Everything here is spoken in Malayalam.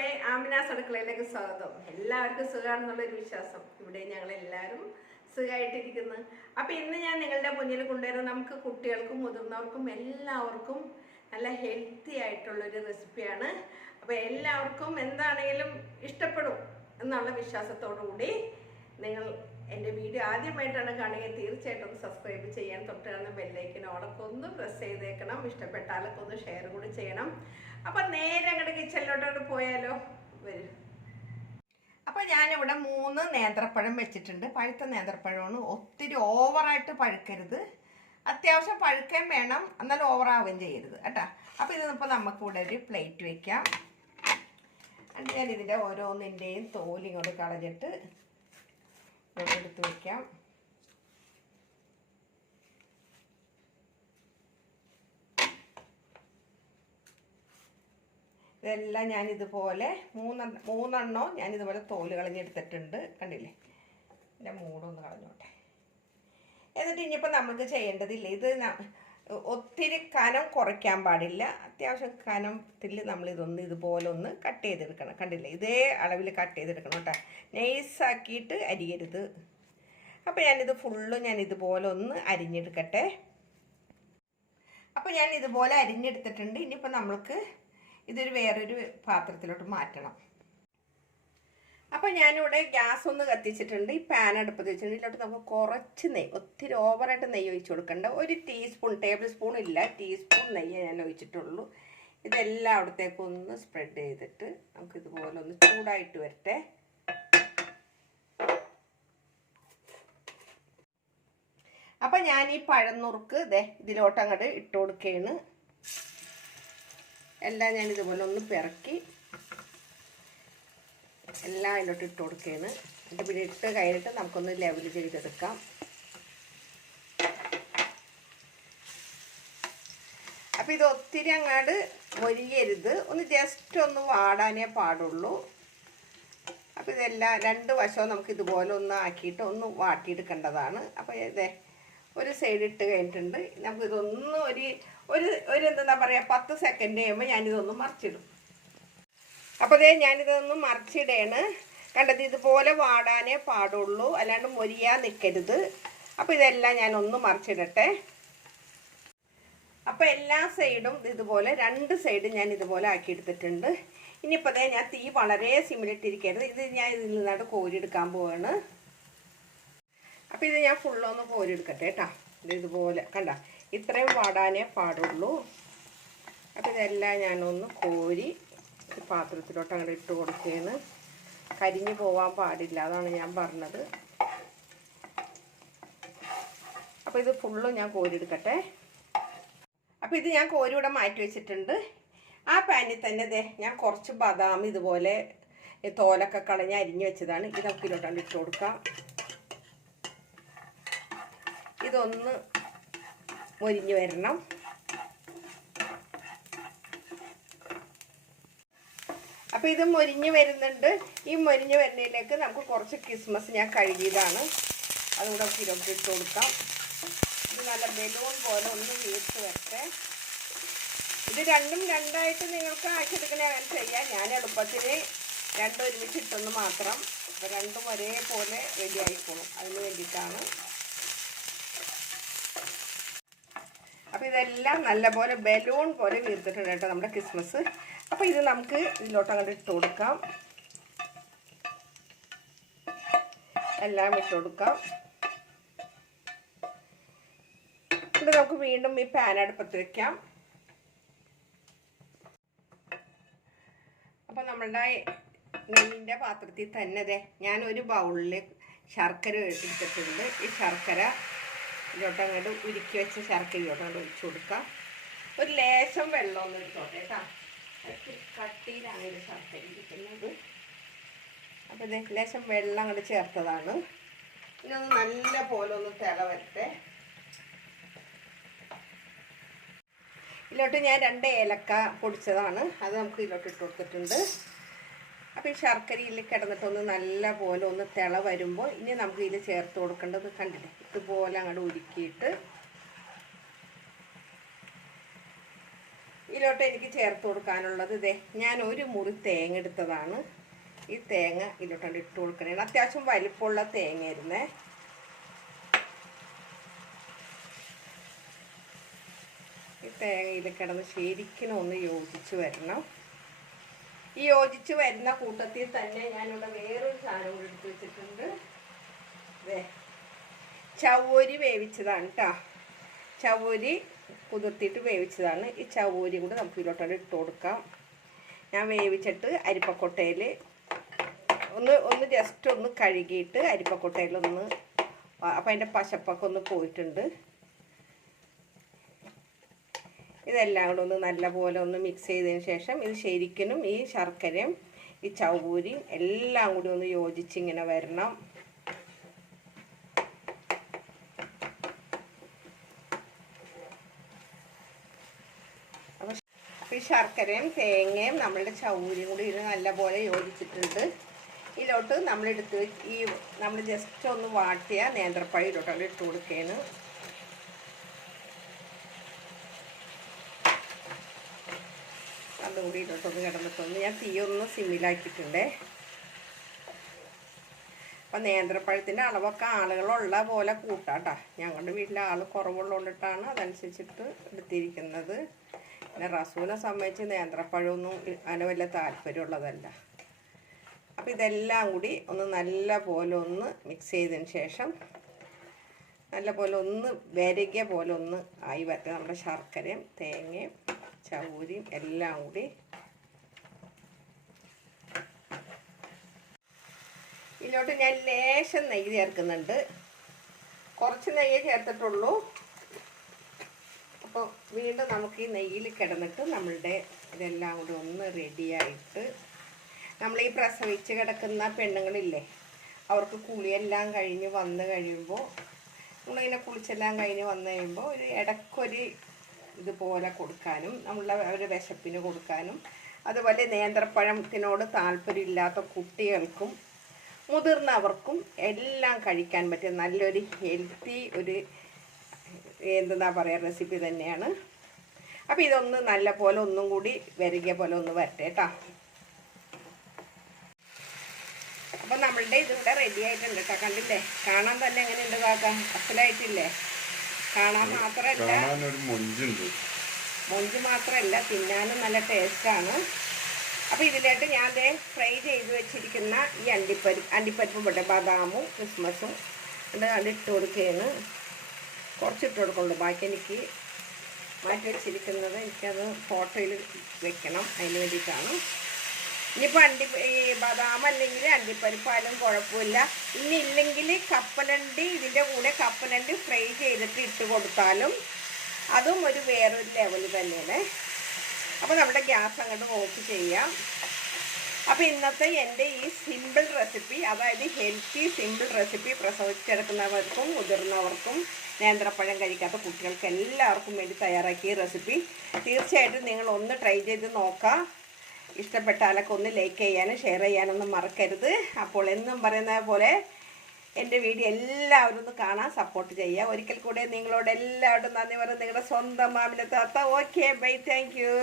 പ്രിയപ്പെട്ടവരെ, ആമിനാസ് അടുക്കളയിലേക്ക് സ്വാഗതം. എല്ലാവർക്കും സുഖമാണെന്നുള്ളൊരു വിശ്വാസം. ഇവിടെ ഞങ്ങൾ എല്ലാവരും സുഖമായിട്ടിരിക്കുന്നു. അപ്പം ഇന്ന് ഞാൻ നിങ്ങളുടെ മുന്നിൽ കൊണ്ടുവരുന്ന നമുക്ക് കുട്ടികൾക്കും മുതിർന്നവർക്കും എല്ലാവർക്കും നല്ല ഹെൽത്തി ആയിട്ടുള്ളൊരു റെസിപ്പിയാണ്. അപ്പോൾ എല്ലാവർക്കും എന്താണെങ്കിലും ഇഷ്ടപ്പെടും എന്നുള്ള വിശ്വാസത്തോടു കൂടി നിങ്ങൾ എൻ്റെ വീഡിയോ ആദ്യമായിട്ടാണ് കാണുകയും തീർച്ചയായിട്ടും ഒന്ന് സബ്സ്ക്രൈബ് ചെയ്യാൻ, തൊട്ട് കാണുന്ന ബെല്ലൈക്കനോടൊക്കെ ഒന്ന് പ്രസ് ചെയ്തേക്കണം. ഇഷ്ടപ്പെട്ടാലൊക്കെ ഒന്ന് ഷെയർ കൂടി ചെയ്യണം. അപ്പം നേരെ അങ്ങോട്ട് കിച്ചണിലോട്ടോട്ട് പോയാലോ, വരും. അപ്പം ഞാനിവിടെ 3 നേന്ത്രപ്പഴം വെച്ചിട്ടുണ്ട്. പഴുത്ത നേന്ത്രപ്പഴമാണ്. ഒത്തിരി ഓവറായിട്ട് പഴുക്കരുത്, അത്യാവശ്യം പഴുക്കാൻ വേണം, എന്നാലും ഓവറാവുകയും ചെയ്യരുത് കേട്ടോ. അപ്പം ഇതിപ്പോൾ നമുക്കിവിടെ ഒരു പ്ലേറ്റ് വയ്ക്കാം. ഞാനിതിൻ്റെ ഓരോന്നിൻ്റെയും തോലിങ്ങോട്ട് കളഞ്ഞിട്ട് എടുത്ത് വയ്ക്കാം. ഇതെല്ലാം ഞാനിതുപോലെ മൂന്നെണ്ണോ ഞാനിതുപോലെ തോല് കളഞ്ഞെടുത്തിട്ടുണ്ട്. കണ്ടില്ലേ, എൻ്റെ മൂടൊന്ന് കളഞ്ഞോട്ടെ. എന്നിട്ട് ഇനിയിപ്പോൾ നമുക്ക് ചെയ്യേണ്ടതില്ല, ഇത് ഒത്തിരി കനം കുറയ്ക്കാൻ പാടില്ല. അത്യാവശ്യം കനത്തിൽ നമ്മളിതൊന്ന് ഇതുപോലെ ഒന്ന് കട്ട് ചെയ്തെടുക്കണം. കണ്ടില്ലേ, ഇതേ അളവിൽ കട്ട് ചെയ്തെടുക്കണം കേട്ടോ. നൈസാക്കിയിട്ട് അരിയരുത്. അപ്പോൾ ഞാനിത് ഫുള്ളും ഞാനിതുപോലെ ഒന്ന് അരിഞ്ഞെടുക്കട്ടെ. അപ്പോൾ ഞാൻ ഇതുപോലെ അരിഞ്ഞെടുത്തിട്ടുണ്ട്. ഇനിയിപ്പോൾ നമ്മൾക്ക് ഇതൊരു വേറൊരു പാത്രത്തിലോട്ട് മാറ്റണം. അപ്പോൾ ഞാനിവിടെ ഗ്യാസ് ഒന്ന് കത്തിച്ചിട്ടുണ്ട്. ഈ പാൻ അടുപ്പത്ത് വെച്ചിട്ടുണ്ട്. ഇതിലോട്ട് നമുക്ക് കുറച്ച് നെയ്യ്, ഒത്തിരി ഓവറായിട്ട് നെയ്യ് ഒഴിച്ച് കൊടുക്കണ്ട. ഒരു ടീസ്പൂൺ, ടേബിൾ സ്പൂൺ ഇല്ല, ടീസ്പൂൺ നെയ്യ് ഞാൻ ഒഴിച്ചിട്ടുള്ളൂ. ഇതെല്ലാം അവിടത്തേക്കൊന്ന് സ്പ്രെഡ് ചെയ്തിട്ട് നമുക്കിതുപോലെ ഒന്ന് ചൂടായിട്ട് വരട്ടെ. അപ്പം ഞാൻ ഈ പഴനുറുക്ക് ഇതിലോട്ട് അങ്ങോട്ട് ഇട്ട് കൊടുക്കുകയാണ്. എല്ലാം ഞാനിതുപോലെ ഒന്ന് പിറക്കി എല്ലാം അതിലോട്ട് ഇട്ട് കൊടുക്കുകയാണ്. എന്നിട്ട് പിന്നെ ഇട്ട് കഴിഞ്ഞിട്ട് നമുക്കൊന്ന് ലെവൽ ചെയ്തെടുക്കാം. അപ്പോൾ ഇത് ഒത്തിരി അങ്ങോട്ട് മൊരിയരുത്, ഒന്ന് ജസ്റ്റ് ഒന്ന് വാടാനേ പാടുള്ളൂ. അപ്പോൾ ഇതെല്ലാം രണ്ട് വശവും നമുക്ക് ഇതുപോലെ ഒന്ന് ആക്കിയിട്ട് ഒന്ന് വാട്ടിയെടുക്കേണ്ടതാണ്. അപ്പോൾ ഒരു സൈഡ് ഇട്ട് കഴിഞ്ഞിട്ടുണ്ട്. നമുക്കിതൊന്ന് ഒരു എന്താ പറയുക 10 സെക്കൻഡ് കഴിയുമ്പോൾ ഞാനിതൊന്ന് മറിച്ചിടും. അപ്പോൾ ഞാനിതൊന്ന് മറിച്ചിടേണ്. കണ്ടത് ഇതുപോലെ വാടാനേ പാടുള്ളൂ, അല്ലാണ്ട് മൊരിയാൻ നിൽക്കരുത്. അപ്പോൾ ഇതെല്ലാം ഞാനൊന്ന് മറിച്ചിടട്ടെ. അപ്പോൾ എല്ലാ സൈഡും ഇതുപോലെ 2 സൈഡും ഞാൻ ഇതുപോലെ ആക്കിയെടുത്തിട്ടുണ്ട്. ഇനിയിപ്പോൾ ഞാൻ തീ വളരെ സിമ്മിലിട്ടിരിക്കരുത്. ഇത് ഞാൻ ഇതിൽ നിന്നായിട്ട് കോരിയെടുക്കാൻ പോവാണ്. അപ്പോൾ ഇത് ഞാൻ ഫുള്ളൊന്ന് കോരിയെടുക്കട്ടെ കേട്ടോ. ഇതുപോലെ കണ്ട, ഇത്രയും വാടാനേ പാടുള്ളൂ. അപ്പോൾ ഇതെല്ലാം ഞാനൊന്ന് കോരി പാത്രത്തിലോട്ട് അങ്ങോട്ട് ഇട്ട് കൊടുക്കുകയാണ്. കരിഞ്ഞു പോവാൻ പാടില്ല, അതാണ് ഞാൻ പറഞ്ഞത്. അപ്പോൾ ഇത് ഫുള്ളും ഞാൻ കോരിയെടുക്കട്ടെ. അപ്പോൾ ഇത് ഞാൻ കോരി ഇവിടെ മാറ്റി വെച്ചിട്ടുണ്ട്. ആ പാനിൽ തന്നെ ഞാൻ കുറച്ച് ബദാം ഇതുപോലെ തോലൊക്കെ കളഞ്ഞ് അരിഞ്ഞ് വെച്ചതാണ്. ഇത് നമുക്ക് ഇതിലോട്ടാണ് ഇട്ട് കൊടുക്കാം. ഇതൊന്ന് മൊരിഞ്ഞ് വരണം. അപ്പോൾ ഇത് മൊരിഞ്ഞ് വരുന്നുണ്ട്. ഈ മൊരിഞ്ഞ് വരുന്നതിലേക്ക് നമുക്ക് കുറച്ച് കിസ്മസ് ഞാൻ കഴുകിയതാണ്, അതുകൂടെ ഇതിലോട്ട് ഇട്ട് കൊടുക്കാം. ഇത് നല്ല ബലൂൺ പോലെ ഒന്ന് വീർത്ത് വരട്ടെ. ഇത് രണ്ടും രണ്ടായിട്ട് നിങ്ങൾക്ക് ആക്കിയെടുക്കണേ അങ്ങനെ ചെയ്യാം. ഞാൻ എളുപ്പത്തിന് രണ്ടും ഒരുമിച്ചിട്ടൊന്ന് മാത്രം. അപ്പോൾ രണ്ടും ഒരേപോലെ റെഡി ആയിക്കോളും, അതിന് വേണ്ടിയിട്ടാണ്. അപ്പോൾ ഇതെല്ലാം നല്ലപോലെ ബലൂൺ പോലെ വീർത്തിട്ടുണ്ട് കേട്ടോ നമ്മുടെ ക്രിസ്മസ്. അപ്പോൾ ഇത് നമുക്ക് ഇതിലോട്ട് അങ്ങോട്ട് ഇട്ട് കൊടുക്കാം. എല്ലാം ഇട്ട് കൊടുക്കാം. ഇത് നമുക്ക് വീണ്ടും ഈ പാൻ അടുപ്പത്ത് വെക്കാം. അപ്പോൾ നമ്മളുടെ നെയ്യിൻ്റെ പാത്രത്തിൽ തന്നെ ഞാനൊരു ബൗളിൽ ശർക്കര എടുത്തിട്ടുണ്ട്. ഈ ശർക്കര ഇതിലോട്ട് അങ്ങോട്ട് ഉരുക്കി വെച്ച ശർക്കരയോട്ട് അങ്ങോട്ട് ഒഴിച്ചു കൊടുക്കാം. ഒരു ലേശം വെള്ളം ഒന്ന് എടുത്തോട്ടെ കേട്ടോ. കട്ടിയിലാണ് ഇത് ശർക്കര ഇരിക്കുന്നത്. അപ്പോൾ ലേശം വെള്ളം അങ്ങോട്ട് ചേർത്തതാണ്. ഇതൊന്ന് നല്ല പോലെ ഒന്ന് തിള വരട്ടെ. ഇതിലോട്ട് ഞാൻ 2 ഏലക്ക പൊടിച്ചതാണ്, അത് നമുക്ക് ഇതിലോട്ട് ഇട്ട് കൊടുത്തിട്ടുണ്ട്. അപ്പോൾ ഈ ശർക്കരയിൽ കിടന്നിട്ടൊന്ന് നല്ല പോലെ ഒന്ന് തിള വരുമ്പോൾ ഇനി നമുക്ക് ഇതിൽ ചേർത്ത് കൊടുക്കേണ്ടത് കണ്ടില്ലേ, ഇതുപോലെ അങ്ങോട്ട് ഉരുക്കിയിട്ട് ഇതിലോട്ട് എനിക്ക് ചേർത്ത് കൊടുക്കാനുള്ളത് ഇതേ ഞാൻ ഒരു മുറി തേങ്ങ എടുത്തതാണ്. ഈ തേങ്ങ ഇതിലോട്ടാണ് ഇട്ട് കൊടുക്കണേ. അത്യാവശ്യം വലിപ്പമുള്ള തേങ്ങയായിരുന്നേ. ഈ തേങ്ങ ഇത് കിടന്ന് ശരിക്കും ഒന്ന് യോജിച്ച് വരണം. ഈ യോജിച്ച് വരുന്ന കൂട്ടത്തിൽ തന്നെ ഞാനിവിടെ വേറൊരു സാധനം കൂടി എടുത്ത് വെച്ചിട്ടുണ്ട്. ചവ്വരി വേവിച്ചതാണ് കേട്ടോ. ചവ്വരി കുതിർത്തിയിട്ട് വേവിച്ചതാണ്. ഈ ചവ്വരി കൂടെ നമുക്ക് ഇതിലോട്ടാണ് ഇട്ട് കൊടുക്കാം. ഞാൻ വേവിച്ചിട്ട് അരിപ്പക്കൊട്ടയിൽ ഒന്ന് ജസ്റ്റ് ഒന്ന് കഴുകിയിട്ട് അരിപ്പക്കൊട്ടയിലൊന്ന്, അപ്പം അതിൻ്റെ പശപ്പൊക്കെ ഒന്ന് പോയിട്ടുണ്ട്. ഇതെല്ലാം കൂടെ ഒന്ന് നല്ലപോലെ ഒന്ന് മിക്സ് ചെയ്തതിന് ശേഷം ഇത് ശരിക്കും ഈ ശർക്കരയും ഈ ചവ്വരിയും എല്ലാം കൂടി ഒന്ന് യോജിച്ചിങ്ങനെ വരണം. അപ്പോൾ ഈ ശർക്കരയും തേങ്ങയും നമ്മളുടെ ചവ്വരിയും കൂടി ഇത് നല്ലപോലെ യോജിച്ചിട്ടുണ്ട്. ഇതിലോട്ട് നമ്മൾ ജസ്റ്റ് ഒന്ന് വാട്ടിയ നേന്ത്രപ്പഴം ഇതിലോട്ടാണ് ഇട്ട് കൊടുക്കുകയാണ്. അതും കൂടി ഇതിലോട്ടൊന്ന് കിടന്നിട്ടൊന്ന് ഞാൻ തീയൊന്ന് സിമ്മിലാക്കിയിട്ടുണ്ടേ. അപ്പം നേന്ത്രപ്പഴത്തിൻ്റെ അളവൊക്കെ ആളുകളുള്ള പോലെ കൂട്ടാട്ടോ. ഞങ്ങളുടെ വീട്ടിൽ ആൾ കുറവുള്ളതുകൊണ്ടിട്ടാണ് അതനുസരിച്ചിട്ട് എടുത്തിരിക്കുന്നത്. പിന്നെ റസൂനെ സംബന്ധിച്ച് നേന്ത്രപ്പഴമൊന്നും അതിന് വലിയ താല്പര്യമുള്ളതല്ല. അപ്പോൾ ഇതെല്ലാം കൂടി ഒന്ന് നല്ല പോലെ ഒന്ന് മിക്സ് ചെയ്തതിന് ശേഷം നല്ല പോലെ ഒന്ന് വരകിയ പോലെ ഒന്ന് ആയി വരട്ടെ. നമ്മുടെ ശർക്കരയും തേങ്ങയും ചവ്വരിയും എല്ലാം കൂടി ഇതിലോട്ട് ഞാൻ ലേശം നെയ്യ് ചേർക്കുന്നുണ്ട്. കുറച്ച് നെയ്യ് ചേർത്തിട്ടുള്ളൂ. അപ്പോൾ വീണ്ടും നമുക്ക് ഈ നെയ്യിൽ കിടന്നിട്ട് നമ്മളുടെ ഇതെല്ലാം കൂടി ഒന്ന് റെഡിയായിട്ട്, നമ്മൾ ഈ പ്രസവിച്ച് കിടക്കുന്ന പെണ്ണുങ്ങളില്ലേ, അവർക്ക് കുളിയെല്ലാം കഴിഞ്ഞ് വന്ന് കഴിയുമ്പോൾ, നമ്മളിങ്ങനെ കുളിച്ചെല്ലാം കഴിഞ്ഞ് വന്നു കഴിയുമ്പോൾ ഒരു ഇടയ്ക്കൊരു ഇതുപോലെ കൊടുക്കാനും, അവരുടെ വിശപ്പിന് കൊടുക്കാനും, അതുപോലെ നേന്ത്രപ്പഴത്തിനോട് താല്പര്യമില്ലാത്ത കുട്ടികൾക്കും മുതിർന്നവർക്കും എല്ലാം കഴിക്കാൻ പറ്റിയ നല്ലൊരു ഹെൽത്തി ഒരു എന്താ പറയുക റെസിപ്പി തന്നെയാണ്. അപ്പോൾ ഇതൊന്ന് നല്ല പോലെ ഒന്നും കൂടി വരിക പോലെ ഒന്ന് വരട്ടെ കേട്ടോ. അപ്പോൾ നമ്മളുടെ ഇതിവിടെ റെഡി ആയിട്ടുണ്ട് കേട്ടോ. കണ്ടില്ലേ, കാണാൻ തന്നെ എങ്ങനെയുണ്ട് കാക്ക, അസലായിട്ടില്ലേ? കാണാൻ മാത്രമല്ല, മൊഞ്ച് മാത്രമല്ല തിന്നാനും നല്ല ടേസ്റ്റാണ്. അപ്പോൾ ഇതിലായിട്ട് ഞാൻ ഫ്രൈ ചെയ്ത് വെച്ചിരിക്കുന്ന ഈ അണ്ടിപ്പരിപ്പും പെട്ടെ ബദാമും ക്രിസ്മസും ഇട്ട് കൊടുക്കുകയാണ്. കുറച്ചിട്ട് കൊടുക്കുള്ളൂ. ബാക്കി എനിക്ക് മാറ്റി വെച്ചിരിക്കുന്നത് എനിക്കത് ഫോട്ടോയിൽ വെക്കണം, അതിന് വേണ്ടിയിട്ടാണ്. ഇനിയിപ്പോൾ ഈ ബദാം അല്ലെങ്കിൽ അണ്ടിപ്പരിപ്പായാലും കുഴപ്പമില്ല. ഇനി ഇല്ലെങ്കിൽ കപ്പലണ്ടി, ഇതിൻ്റെ കൂടെ കപ്പലണ്ടി ഫ്രൈ ചെയ്തിട്ട് ഇട്ട് കൊടുത്താലും അതും ഒരു വേറൊരു ലെവൽ തന്നെയാണ്. അപ്പോൾ നമ്മുടെ ഗ്യാസ് അങ്ങോട്ട് ഓഫ് ചെയ്യാം. അപ്പോൾ ഇന്നത്തെ എൻ്റെ ഈ സിമ്പിൾ റെസിപ്പി, അതായത് ഹെൽത്തി സിമ്പിൾ റെസിപ്പി, പ്രസവിച്ചെടുക്കുന്നവർക്കും മുതിർന്നവർക്കും നേന്ത്രപ്പഴം കഴിക്കാത്ത കുട്ടികൾക്ക് എല്ലാവർക്കും വേണ്ടി തയ്യാറാക്കിയ റെസിപ്പി തീർച്ചയായിട്ടും നിങ്ങൾ ഒന്ന് ട്രൈ ചെയ്ത് നോക്കുക. ഇഷ്ടപ്പെട്ടാലൊക്കെ ഒന്ന് ലൈക്ക് ചെയ്യാനും ഷെയർ ചെയ്യാനൊന്നും മറക്കരുത്. അപ്പോൾ എന്നും പറയുന്ന പോലെ എൻ്റെ വീഡിയോ എല്ലാവരും ഒന്ന് കാണാൻ സപ്പോർട്ട് ചെയ്യുക. ഒരിക്കൽ കൂടെ നിങ്ങളോട് എല്ലാവരും നന്ദി പറയുന്നത് നിങ്ങളുടെ സ്വന്തം മാമിലെ താത്ത. Okay, bye, thank U.